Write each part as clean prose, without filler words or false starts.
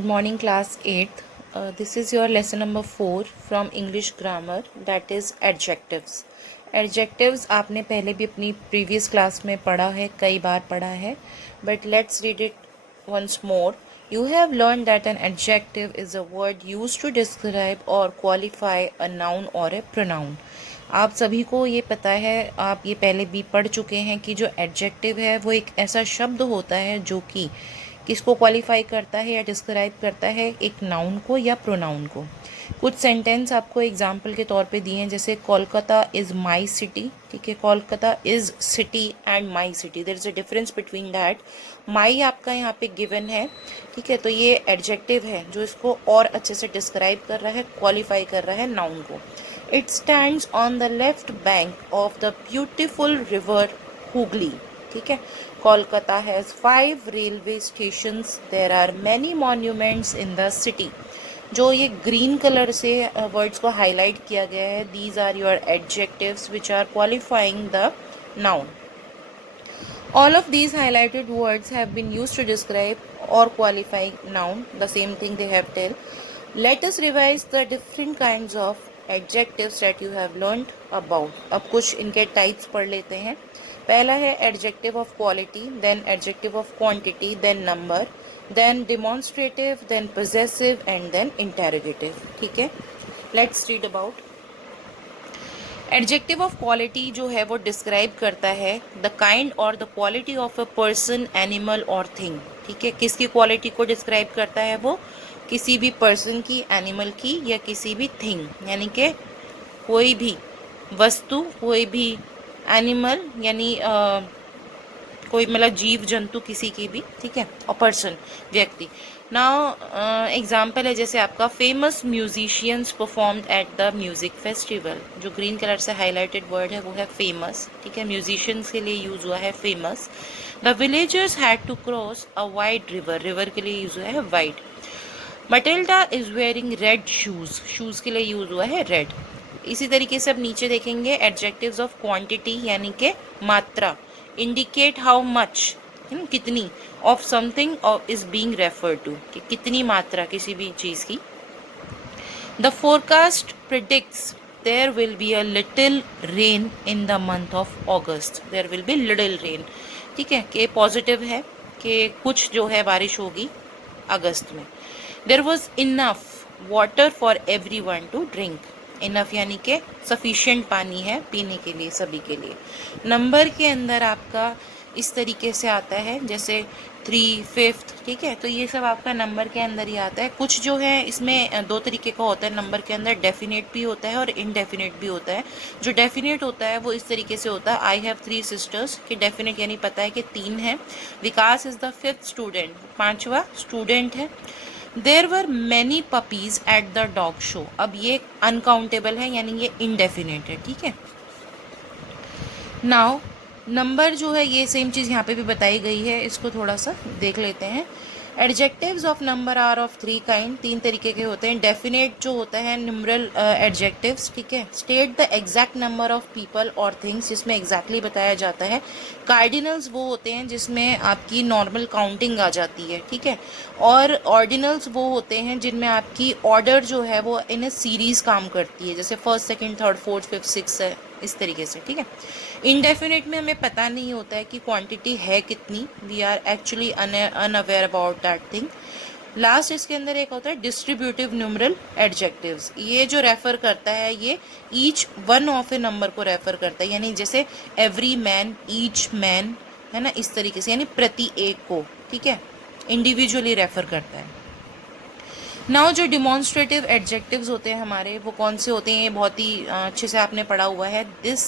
Good morning, class 8th. This is your lesson number 4 from English grammar, that is adjectives. Adjectives आपने पहले भी अपनी previous class में पढ़ा है, कई बार पढ़ा है, but let's read it once more. You have learned that an adjective is a word used to describe or qualify a noun or a pronoun. आप सभी को ये पता है, आप ये पहले भी पढ़ चुके हैं कि जो एडजेक्टिव है वो एक ऐसा शब्द होता है जो कि किसको क्वालिफाई करता है या डिस्क्राइब करता है, एक नाउन को या प्रोनाउन को। कुछ सेंटेंस आपको एग्जाम्पल के तौर पे दिए हैं, जैसे कोलकाता इज़ माई सिटी। ठीक है, Kolkata is city and my city, there is a difference between that. My आपका यहाँ पे गिवन है, ठीक है, तो ये एडजेक्टिव है जो इसको और अच्छे से डिस्क्राइब कर रहा है, क्वालिफाई कर रहा है नाउन को। It stands on the left bank of the beautiful river Hooghly. ठीक है, Kolkata has 5 railway stations, there are many monuments in the city. जो ये ग्रीन कलर से वर्ड्स को हाईलाइट किया गया है, these are your adjectives which are qualifying the noun. All of these highlighted words have been used to describe or qualify noun. The same thing they have tell. Let us revise the different kinds of adjectives that you have learned about. अब कुछ इनके types पढ़ लेते हैं. पहला है adjective of quality, then adjective of quantity, then number, then demonstrative, then possessive, and then interrogative. ठीक है, let's read about. Adjective of quality जो है वो डिस्क्राइब करता है द काइंड और the quality of a person, animal और thing. ठीक है, किसकी क्वालिटी को डिस्क्राइब करता है वो? किसी भी पर्सन की, एनिमल की या किसी भी थिंग, यानी कि कोई भी वस्तु, कोई भी एनिमल यानी कोई मतलब जीव जंतु किसी की भी। ठीक है, और पर्सन व्यक्ति। नाउ एग्जाम्पल है जैसे आपका famous musicians performed at the music festival. जो ग्रीन कलर से हाईलाइटेड वर्ड है वो है फेमस। ठीक है, म्यूजिशियंस के लिए यूज हुआ है famous. The villagers had to cross a wide river, river के लिए यूज हुआ है wide. Matilda is wearing red shoes, shoes के लिए यूज हुआ है रेड। इसी तरीके से अब नीचे देखेंगे एडजेक्टिव्स ऑफ क्वांटिटी यानी कि मात्रा, इंडिकेट हाउ मच, कितनी, of something is being refer to, कि कितनी मात्रा किसी भी चीज की। The forecast predicts there will be a little rain in the month of August, there will be little rain. ठीक है, कि पॉजिटिव है कि कुछ जो है बारिश होगी अगस्त में। There was enough water for everyone to drink, enough यानी कि सफिशिएंट पानी है पीने के लिए सभी के लिए। नंबर के अंदर आपका इस तरीके से आता है जैसे 3, 5th। ठीक है, तो ये सब आपका नंबर के अंदर ही आता है। कुछ जो है इसमें दो तरीके का होता है नंबर के अंदर, डेफिनेट भी होता है और इनडेफिनेट भी होता है। जो डेफिनेट होता है वो इस तरीके से होता है, आई हैव 3 सिस्टर्स, कि डेफिनेट यानी पता है कि 3 है। Vikas is the 5th student, 5वां स्टूडेंट है। There were many puppies at the dog show, अब ये अनकाउंटेबल है यानी ये इनडेफिनेट है। ठीक है, नाउ नंबर जो है ये सेम चीज़ यहाँ पे भी बताई गई है, इसको थोड़ा सा देख लेते हैं। Adjectives of number are of 3 kind, 3 तरीके के होते हैं। डेफिनेट जो होता है न्यूमरल एडजेक्टिव्स। ठीक है, state the exact number of people और थिंग्स, जिसमें एग्जैक्टली बताया जाता है। कार्डिनल्स वो होते हैं जिसमें आपकी नॉर्मल काउंटिंग आ जाती है। ठीक है, और ऑर्डिनल्स वो होते हैं जिनमें आपकी ऑर्डर जो है वो इन ए सीरीज काम करती है, जैसे 1st, 2nd, 3rd, 4th, 5th, 6th है, इस तरीके से। ठीक है, इनडेफिनेट में हमें पता नहीं होता है कि क्वांटिटी है कितनी, we are actually unaware about that thing. Last इसके अंदर एक होता है डिस्ट्रीब्यूटिव न्यूमरल एडजेक्टिव्स, ये जो रेफर करता है ये each one of A number को रेफर करता है, यानी जैसे एवरी मैन, ईच मैन, है ना, इस तरीके से, यानी प्रति एक को। ठीक है, इंडिविजुअली रेफर करता है। नाउ जो डिमॉन्स्ट्रेटिव एडजेक्टिव्स होते हैं हमारे, वो कौन से होते हैं? ये बहुत ही अच्छे से आपने पढ़ा हुआ है। This,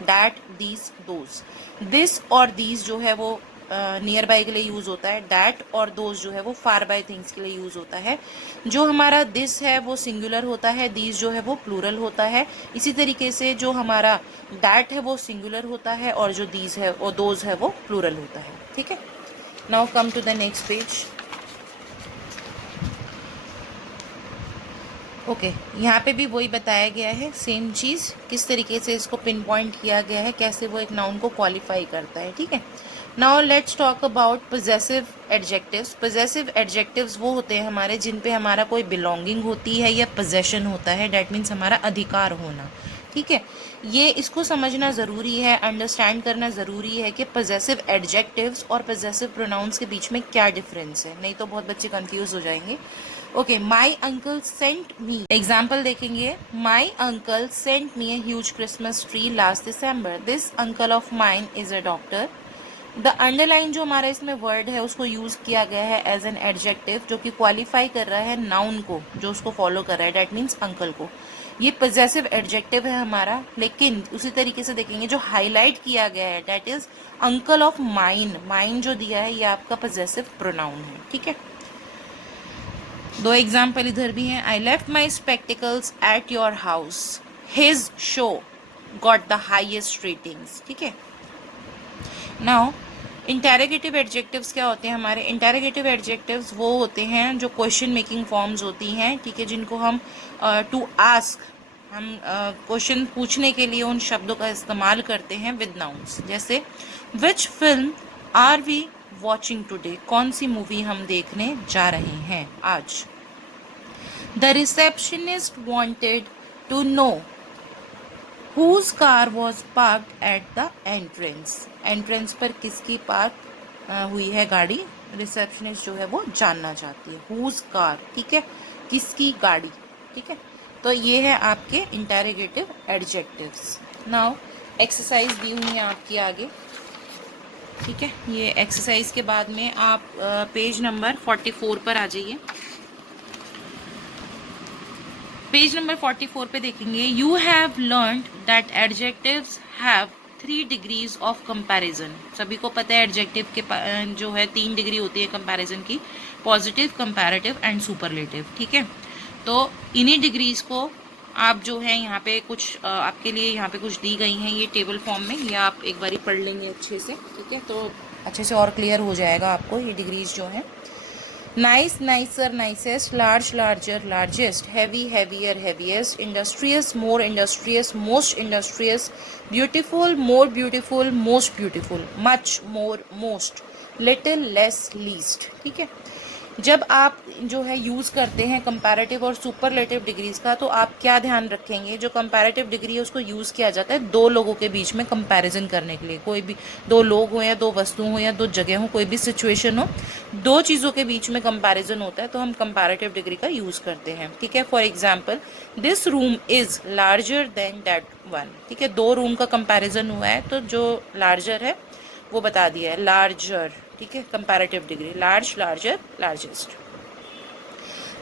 that, these, those. This और दीज जो है वो नियर बाय के लिए यूज होता है। दैट और दोज जो है वो फार बाय थिंग्स के लिए यूज होता है। जो हमारा दिस है वो सिंगुलर होता है, दीज जो है वो प्लूरल होता है। इसी तरीके से जो हमारा दैट है वो सिंगुलर होता है और जो दीज है और दोज है वो प्लूरल होता है। ठीक है, now come to the next page. Okay, यहाँ पे भी वही बताया गया है, सेम चीज़, किस तरीके से इसको पिन पॉइंट किया गया है, कैसे वो एक नाउन को क्वालिफाई करता है। ठीक है, now let's talk about possessive adjectives. Possessive adjectives वो होते हैं हमारे जिन पे हमारा कोई बिलोंगिंग होती है या पोजेशन होता है, डैट मीन्स हमारा अधिकार होना। ठीक है, ये इसको समझना ज़रूरी है, अंडरस्टैंड करना ज़रूरी है कि पोजेसिव एडजेक्टिव्स और पोजेसिव प्रोनाउंस के बीच में क्या डिफरेंस है, नहीं तो बहुत बच्चे कंफ्यूज हो जाएंगे। Okay, my uncle sent me, example देखेंगे। My uncle sent me a huge Christmas tree last December. This uncle of mine is a doctor. The underline जो हमारा इसमें वर्ड है उसको यूज किया गया है एज एन एडजेक्टिव, जो कि क्वालिफाई कर रहा है नाउन को जो उसको फॉलो कर रहा है, डैट मीन्स अंकल को। ये पोजेसिव एडजेक्टिव है हमारा, लेकिन उसी तरीके से देखेंगे जो हाईलाइट किया गया है that is uncle of mine. Mine जो दिया है ये आपका पोजेसिव प्रोनाउन है। ठीक है, दो एग्जाम्पल इधर भी हैं। I left my spectacles at your house. His show got the highest ratings. ठीक है, नाउ इंटेरोगेटिव एडजेक्टिव्स क्या होते हैं हमारे? इंटेरोगेटिव एडजेक्टिव्स वो होते हैं जो क्वेश्चन मेकिंग फॉर्म्स होती हैं, ठीक है, जिनको हम टू आस्क, हम क्वेश्चन पूछने के लिए उन शब्दों का इस्तेमाल करते हैं विद नाउन्स। जैसे which film are we watching today? कौन सी मूवी हम देखने जा रहे हैं आज? The receptionist wanted to know Whose car was parked at the entrance? Entrance पर किसकी पार्क हुई है गाड़ी? रिसेप्शनिस्ट जो है वो जानना चाहती है। Whose car, ठीक है, किसकी गाड़ी। ठीक है, तो ये है आपके इंटेरोगेटिव एडजेक्टिव्स। नाउ एक्सरसाइज दी हुई है आपकी आगे। ठीक है, ये एक्सरसाइज के बाद में आप पेज नंबर 44 पर आ जाइए। पेज नंबर 44 पे देखेंगे। You have learned that adjectives have 3 degrees of comparison. सभी को पता है एडजेक्टिव के जो है 3 डिग्री होती है कंपैरिजन की, पॉजिटिव, कंपैरेटिव एंड सुपरलेटिव। ठीक है, तो इन्हीं डिग्रीज को आप जो है यहाँ पे कुछ आपके लिए यहाँ पे कुछ दी गई हैं ये टेबल फॉर्म में, ये आप एक बारी पढ़ लेंगे अच्छे से। ठीक है, तो अच्छे से और क्लियर हो जाएगा आपको ये डिग्रीज जो है। Nice, nicer, nicest, large, larger, largest, heavy, heavier, heaviest, industrious, more industrious, most industrious, beautiful, more beautiful, most beautiful, much, more, most, little, less, least। ठीक है, जब आप जो है यूज़ करते हैं कंपैरेटिव और सुपरलेटिव डिग्रीज का, तो आप क्या ध्यान रखेंगे? जो कंपैरेटिव डिग्री है उसको यूज़ किया जाता है दो लोगों के बीच में कंपैरिजन करने के लिए। कोई भी दो लोग हो या दो वस्तु हो या दो जगह हो, कोई भी सिचुएशन हो, दो चीज़ों के बीच में कंपैरिजन होता है तो हम कंपैरेटिव डिग्री का यूज़ करते हैं। ठीक है, for example this room is larger than that one. ठीक है, दो रूम का कंपैरिजन हुआ है तो जो लार्जर है वो बता दिया है लार्जर। ठीक है, comparative degree large, larger, largest.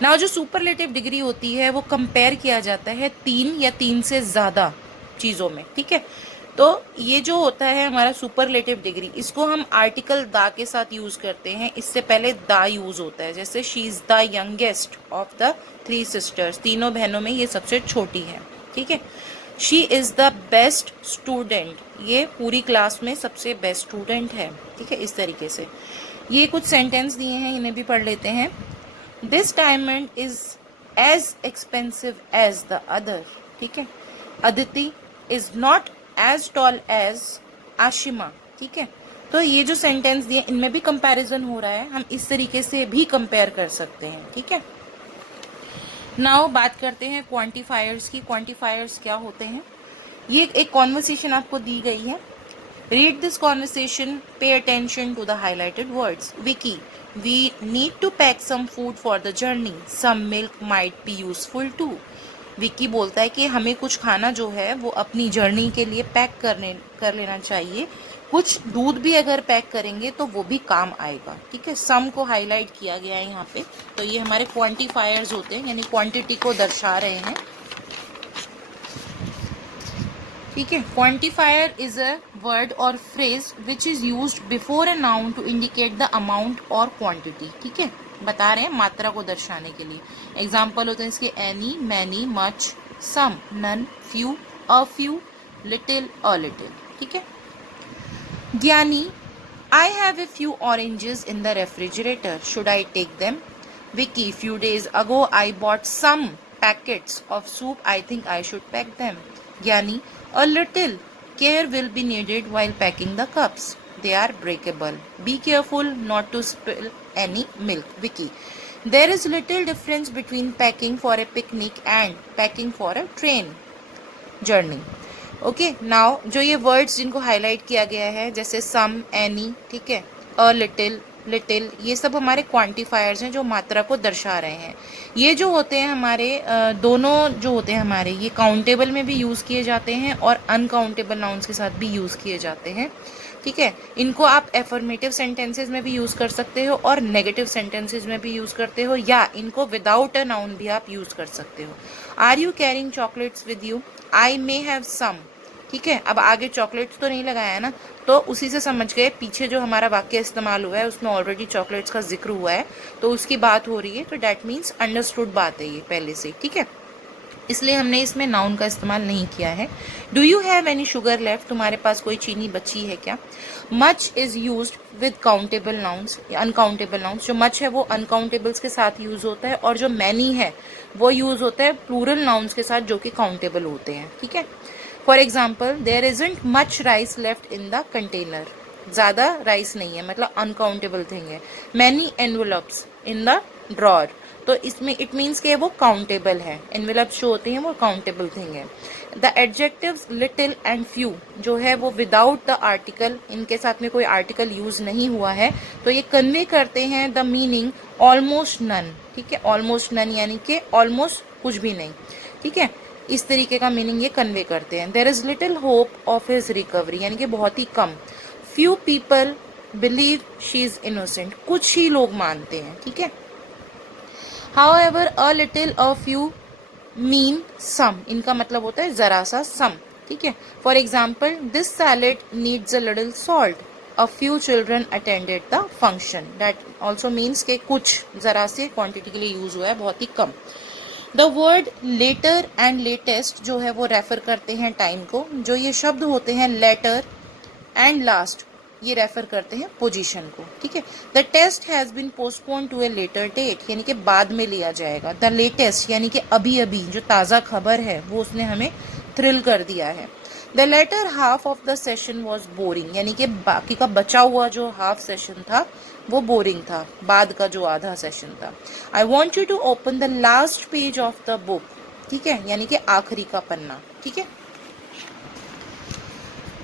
Now जो सुपरलेटिव डिग्री होती है वो कंपेयर किया जाता है 3 या 3 से ज़्यादा चीज़ों में। ठीक है, तो ये जो होता है हमारा सुपरलेटिव डिग्री, इसको हम आर्टिकल दा के साथ यूज़ करते हैं। इससे पहले दा यूज़ होता है। जैसे she is the youngest of the 3 sisters, तीनों बहनों में ये सबसे छोटी है। ठीक है, she is the best student, ये पूरी क्लास में सबसे बेस्ट स्टूडेंट है। ठीक है, इस तरीके से ये कुछ सेंटेंस दिए हैं, इन्हें भी पढ़ लेते हैं। This diamond is as expensive as the other. ठीक है, Aditi is not as tall as Ashima. ठीक है, तो ये जो सेंटेंस दिए इनमें भी कंपैरिजन हो रहा है, हम इस तरीके से भी कंपेयर कर सकते हैं। ठीक है, नाउ बात करते हैं क्वांटिफायर्स की। क्वांटिफायर्स क्या होते हैं? ये एक कॉन्वर्सेशन आपको दी गई है। Read this conversation, pay attention to the highlighted words. Vicky, we need to pack some food for the journey, some milk might be useful too. Vicky बोलता है कि हमें कुछ खाना जो है वो अपनी जर्नी के लिए पैक कर लेना चाहिए, कुछ दूध भी अगर पैक करेंगे तो वो भी काम आएगा। ठीक है, सम को हाईलाइट किया गया है यहाँ पे, तो ये हमारे क्वांटिफायर्स होते हैं, यानी क्वांटिटी को दर्शा रहे हैं। ठीक है, क्वांटिफायर इज अ वर्ड और phrase which is used before a noun to indicate the amount और क्वांटिटी। ठीक है, बता रहे हैं मात्रा को दर्शाने के लिए। एग्जाम्पल होते हैं इसके any, many, much, some, none, few, a few, little, a little. ठीक है, ज्ञानी, I have a few oranges in the refrigerator. Should I take them? Vicky, few days ago I bought some packets of soup. I think I should pack them. Gyani, a little care will be needed while packing the cups. they are breakable. Be careful not to spill any milk. Vicky, there is little difference between packing for a picnic and packing for a train journey. Okay, now जो ये words जिनको highlight किया गया है जैसे सम, any, ठीक है, a little, little, ये सब हमारे क्वांटिफायर्स हैं जो मात्रा को दर्शा रहे हैं. ये जो होते हैं हमारे दोनों जो होते हैं हमारे, ये काउंटेबल में भी यूज़ किए जाते हैं और अनकाउंटेबल नाउन्स के साथ भी यूज़ किए जाते हैं. ठीक है, इनको आप एफर्मेटिव सेंटेंसेज में भी यूज़ कर सकते हो और नेगेटिव सेंटेंसेज में भी यूज़ करते हो, या इनको विदाउट अ नाउन भी आप यूज़ कर सकते हो. Are you carrying chocolates with you? I may have some. ठीक है, अब आगे चॉकलेट्स तो नहीं लगाया है ना, तो उसी से समझ गए पीछे जो हमारा वाक्य इस्तेमाल हुआ है उसमें ऑलरेडी चॉकलेट्स का जिक्र हुआ है, तो उसकी बात हो रही है, तो डैट मीन्स अंडरस्टूड बात है ये पहले से. ठीक है, इसलिए हमने इसमें नाउन का इस्तेमाल नहीं किया है. Do you have any sugar left? तुम्हारे पास कोई चीनी बची है क्या? Much is used with countable nouns, uncountable nouns. जो मच है वो अनकाउंटेबल्स के साथ यूज होता है और जो मैनी है वो यूज होता है प्लूरल नाउन्स के साथ जो कि काउंटेबल होते हैं. ठीक है, for example, there isn't much rice left in the container. ज़्यादा राइस नहीं है, मतलब अनकाउंटेबल थिंग है. Many envelopes in the drawer, तो इसमें इट मीन्स कि वो काउंटेबल है. एनवेलप्स जो होते हैं वो काउंटेबल थिंग है. The adjectives little and few जो है वो विदाउट द आर्टिकल, इनके साथ में कोई आर्टिकल यूज नहीं हुआ है, तो ये कन्वे करते हैं द मीनिंग ऑलमोस्ट नन. ठीक है, ऑलमोस्ट नन यानी कि ऑलमोस्ट कुछ भी नहीं. ठीक है, इस तरीके का मीनिंग ये कन्वे करते हैं. There is little hope of his recovery यानी कि बहुत ही कम. Few people believe she is innocent, कुछ ही लोग मानते हैं. ठीक है, however a little, a few mean some, इनका मतलब होता है जरा सा, some. ठीक है, for example, this salad needs a little salt, a few children attended the function. that also means के कुछ, जरा से क्वांटिटी के लिए यूज हुआ है, बहुत ही कम. The word later and latest जो है वो रेफर करते हैं टाइम को. जो ये शब्द होते हैं लेटर एंड लास्ट, ये रेफर करते हैं पोजीशन को. ठीक है, the test has been postpone to a later date यानी कि बाद में लिया जाएगा. द लेटेस्ट यानी कि अभी अभी जो ताज़ा खबर है वो उसने हमें थ्रिल कर दिया है. The latter half of the session was boring यानी कि बाकी का बचा हुआ जो हाफ सेशन था वो बोरिंग था, बाद का जो आधा सेशन था. I want you to open the last page of the book. ठीक है, यानी कि आखिरी का पन्ना. ठीक है,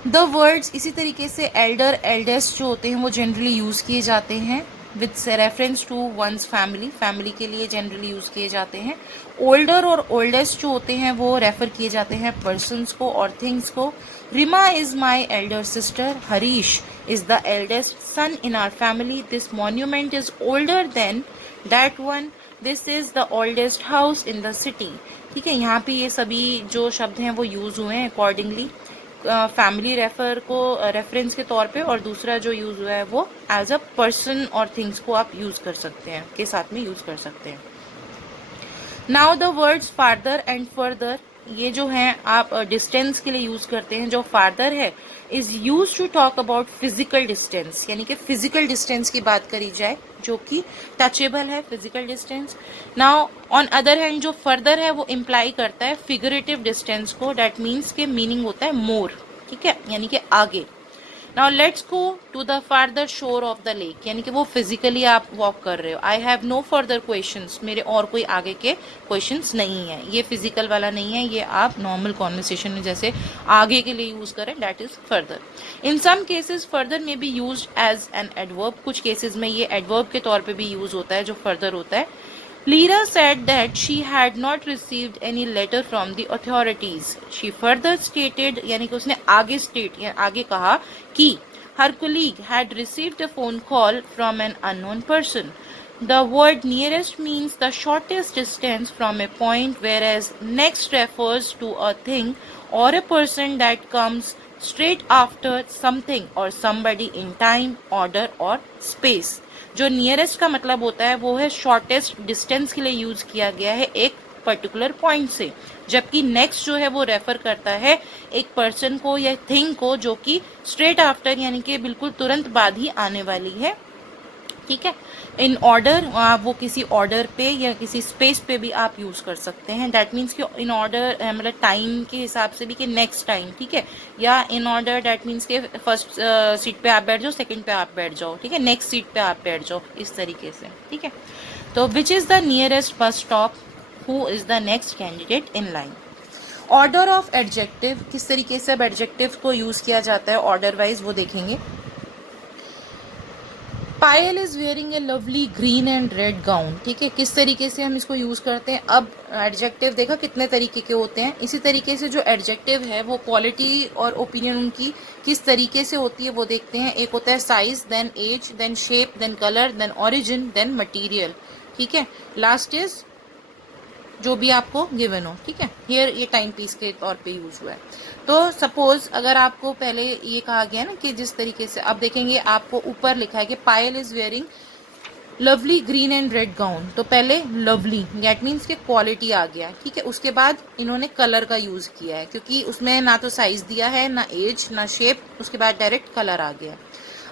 द वर्ड्स इसी तरीके से एल्डर, एल्डेस्ट जो होते हैं वो जनरली यूज़ किए जाते हैं with reference to one's family, family के लिए जनरली यूज़ किए जाते हैं. ओल्डर और ओल्डेस्ट जो होते हैं वो रेफर किए जाते हैं पर्सन्स को और थिंग्स को. Rima is my elder sister, Harish is the eldest son in our family, this monument is older than that one, this is the oldest house in the city. ठीक है, यहाँ पे ये सभी जो शब्द हैं वो यूज़ हुए हैं अकॉर्डिंगली फैमिली रेफर को रेफरेंस के तौर पे, और दूसरा जो यूज़ हुआ है वो एज अ पर्सन और थिंग्स को आप यूज़ कर सकते हैं, के साथ में यूज़ कर सकते हैं. Now the words farther and further, ये जो हैं आप डिस्टेंस के लिए यूज़ करते हैं. जो फार्दर है is use to talk about physical distance यानी कि फिजिकल डिस्टेंस की बात करी जाए जो कि टचेबल है, physical distance. Now on other hand जो फर्दर है वो इम्प्लाई करता है फिगरेटिव डिस्टेंस को. डैट मीन्स के मीनिंग होता है मोर. ठीक है, यानी कि आगे. Now let's go to the farther shore of the lake यानी कि वो फिजिकली आप वॉक कर रहे हो. I have no further questions, मेरे और कोई आगे के क्वेश्चंस नहीं है. ये फिजिकल वाला नहीं है, ये आप नॉर्मल कॉन्वर्सेशन में जैसे आगे के लिए यूज करें, that is further. In some cases further में be use as an adverb, कुछ केसेस में ये एडवर्ब के तौर पर भी यूज होता है जो फर्दर होता है. Lyra said that she had not received any letter from the authorities. She further stated, यानी कि उसने आगे state या आगे कहा कि her colleague had received a phone call from an unknown person. The word nearest means the shortest distance from a point, whereas next refers to a thing or a person that comes straight after something or somebody in time, order or space. जो nearest का मतलब होता है वो है shortest distance के लिए use किया गया है एक पर्टिकुलर पॉइंट से, जबकि नेक्स्ट जो है वो रेफर करता है एक पर्सन को या थिंग को जो कि स्ट्रेट आफ्टर यानी कि बिल्कुल तुरंत बाद ही आने वाली है ठीक है। इन ऑर्डर, वो किसी ऑर्डर पे या किसी स्पेस पे भी आप यूज़ कर सकते हैं। दैट मीन्स कि इन ऑर्डर मतलब टाइम के हिसाब से भी कि नेक्स्ट टाइम, ठीक है, या इन ऑर्डर दैट मीन्स कि फर्स्ट सीट पे आप बैठ जाओ, सेकंड पे आप बैठ जाओ, ठीक है, नेक्स्ट सीट पे आप बैठ जाओ, इस तरीके से, ठीक है। तो which is the nearest bus stop, who is the next candidate in line. Order of adjective, किस तरीके से अब एडजेक्टिव को यूज़ किया जाता है ऑर्डर वाइज, वो देखेंगे। Payal is wearing a lovely green and red gown, ठीक है, किस तरीके से हम इसको यूज करते हैं। अब एडजेक्टिव देखा कितने तरीके के होते हैं, इसी तरीके से जो एडजेक्टिव है वो क्वालिटी और ओपिनियन उनकी किस तरीके से होती है वो देखते हैं। एक होता है size, then age, then shape, then colour, then origin, then material, ठीक है। लास्ट इज जो भी आपको गिवन हो, ठीक है। हियर ये टाइम पीस के तौर पे यूज हुआ है। तो सपोज अगर आपको पहले ये कहा गया ना कि जिस तरीके से आप देखेंगे, आपको ऊपर लिखा है कि Payal is wearing lovely green and red gown, तो पहले लवली दैट मीन्स के क्वालिटी आ गया, ठीक है। उसके बाद इन्होंने कलर का यूज किया है क्योंकि उसमें ना तो साइज दिया है, ना एज, ना शेप, उसके बाद डायरेक्ट कलर आ गया।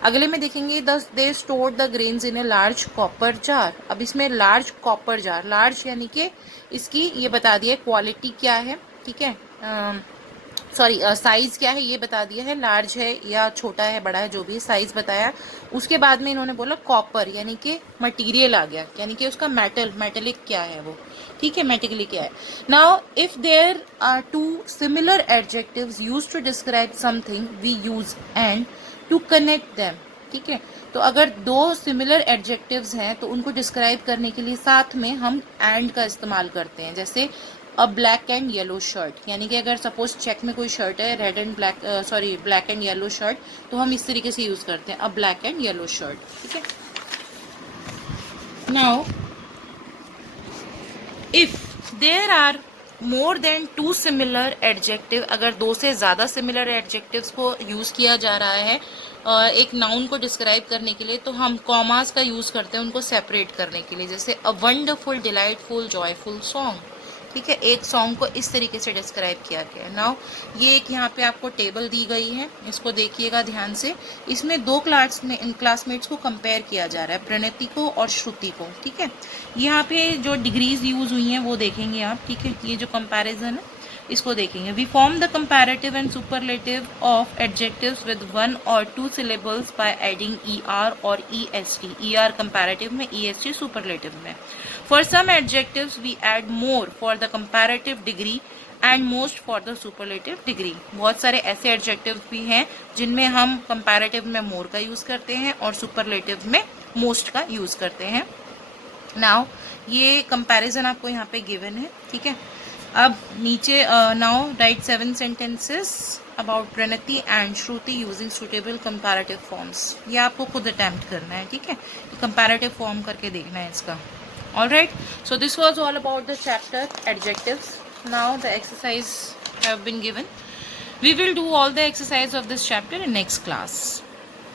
अगले में देखेंगे they stored the grains in a large copper jar. अब इसमें लार्ज कॉपर जार, लार्ज यानी कि इसकी ये बता दिया क्वालिटी क्या है, ठीक है, सॉरी साइज क्या है ये बता दिया है, लार्ज है या छोटा है, बड़ा है, जो भी साइज बताया। उसके बाद में इन्होंने बोला कॉपर यानी कि मटेरियल आ गया, यानी कि उसका मेटेलिक क्या है वो, ठीक है, मेटेलिक क्या है। Now if there are two similar adjectives used to describe something we use and to connect them, ठीक है। तो अगर दो सिमिलर एडजेक्टिव्स हैं तो उनको डिस्क्राइब करने के लिए साथ में हम एंड का इस्तेमाल करते हैं। जैसे a black and yellow shirt, यानी कि अगर सपोज चेक में कोई शर्ट है, red and black, sorry black and yellow shirt, तो हम इस तरीके से यूज करते हैं a black and yellow shirt, ठीक है। Now if there are more than two similar adjective, अगर दो से ज्यादा सिमिलर एडजेक्टिव्स को यूज किया जा रहा है एक नाउन को डिस्क्राइब करने के लिए, तो हम कॉमास का यूज करते हैं उनको सेपरेट करने के लिए। जैसे a wonderful, delightful, joyful song, ठीक है, एक सॉन्ग को इस तरीके से डिस्क्राइब किया गया है। नाउ ये एक यहाँ पे आपको टेबल दी गई है, इसको देखिएगा ध्यान से। इसमें दो क्लासमेट्स को कंपेयर किया जा रहा है, प्रणति को और श्रुति को, ठीक है। यहाँ पे जो डिग्रीज यूज हुई हैं वो देखेंगे आप, ठीक है, ये जो कंपैरिजन है इसको देखेंगे। We form the comparative and superlative of adjectives with one और two syllables by adding ER और EST, ER कंपैरेटिव में, EST सुपरलेटिव में। For some adjectives we add more for the comparative degree and most for the superlative degree. बहुत सारे ऐसे adjective भी हैं जिनमें हम कंपैरेटिव में मोर का यूज करते हैं और सुपरलेटिव में मोस्ट का यूज करते हैं। नाउ ये कंपैरिजन आपको यहाँ पे गिवन है, ठीक है। अब नीचे now right 7 sentences about Pranati and Shruti using suitable comparative forms. ये आपको खुद अटेम्प्ट करना है, ठीक है, कंपैरेटिव फॉर्म करके देखना है इसका। Alright, so this was all about the chapter adjectives. Now the exercise have been given. We will do all the exercise of this chapter in next class.